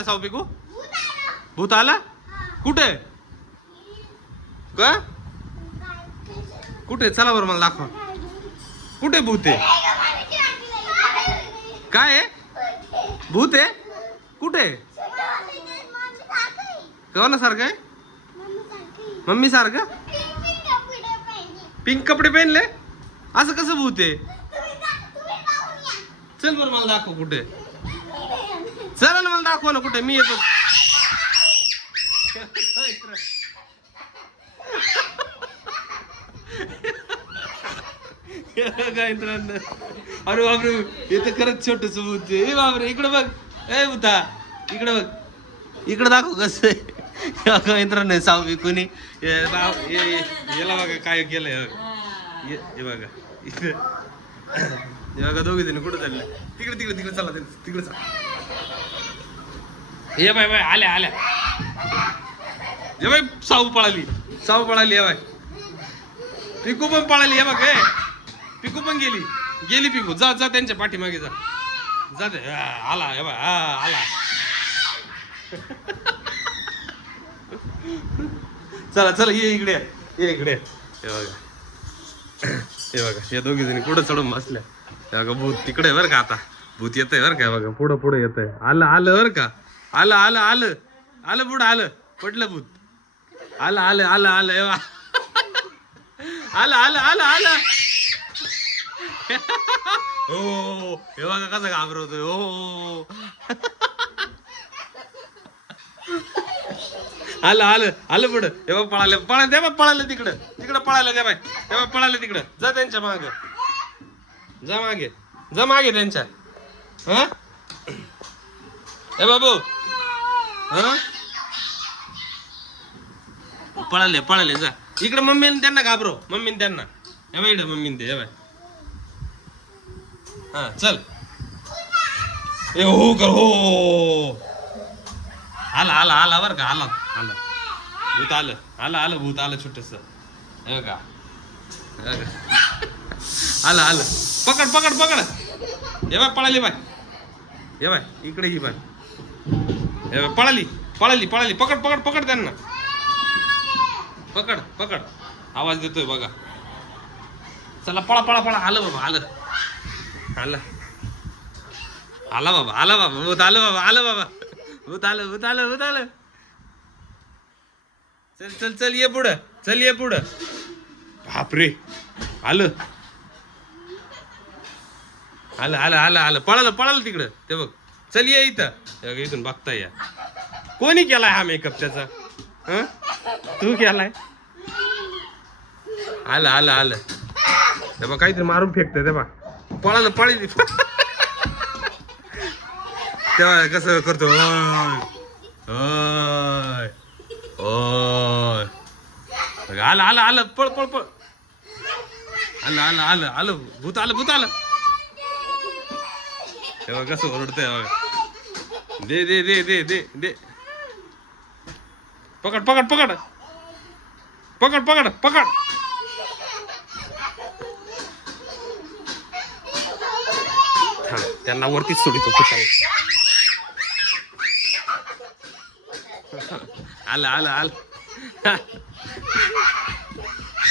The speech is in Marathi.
आलं साऊ पिकू? भूत आला कुठे का कुठे चला बरं मला दाखवा कुठे भूत आहे काय आहे भूत आहे कुठे कोणासारखं आहे मम्मी सारखं पिंक कपडे पहनले असं कसं भूत आहे चल बरं मला दाखव कुठे चला ना मला दाखव ना कुठे मी येतो काय अरे बापरे इथं खरंच छोटस भूत आहे बापरे इकडे बघ ए भूता इकडे बघ इकडे दाखव कसं मित्रांनो साववी कोणी याला बघा काय केलंय हे बघा हे बघा दोघी जण कुठं चालले तिकडे तिकडे तिकडे चला तिकडे चला हे बाय बाय आल्या आल्या हे बाय साऊ पळाली हे बाय पिकू पण पळाली हे बघ पिकू पण गेली पिकू जा जा त्यांच्या पाठीमागे जा दे आला हे बाय आला चला चला ये इकडे हे बघा या दोघी जणी कुठं चढून बसल्या हे बघा भूत तिकडे बरं का आता भूत येतंय बरं का बघा पुढे येतंय आलं बरं का आलं पुढं आलं पडलं भूत आलं आलं हो हे बघा कसं घाबरवतोय हो आलं पुढं हे बघ पळाले तिकडं पळायला द्या बाय तेव्हा पळाले तिकडं जा त्यांच्या मागे जा मागे त्यांच्या हा ए बाबू हा पळाले जा इकडे मम्मीने त्यांना घाबरो मम्मीने त्यांना हे बाय इकडे मम्मीने ते हे बाय हा चल ए हो कर हो आला बर का आला भूत आलं छोटस हे का आलं पकड हे बाय पळाली बाय हे बाय इकडे ही बाय हे बाय पळाली पकड त्यांना पकड आवाज देतोय बघा चला पळा आलं बाबा भूत आलं चल ये पुढं बापरे आलं पळालं तिकडं ते बघ चल ये इथून बघता या कोणी केलाय हा मेकअप त्याचा तू केलाय आलं ते बघ काहीतरी मारून फेकतंय ते बघ पळाली तेव्हा कसं करतो आलं पळ आलं भूत आलं तेव्हा कसं ओरडतंय दे पकड त्यांना वरतीच सोडितो आलं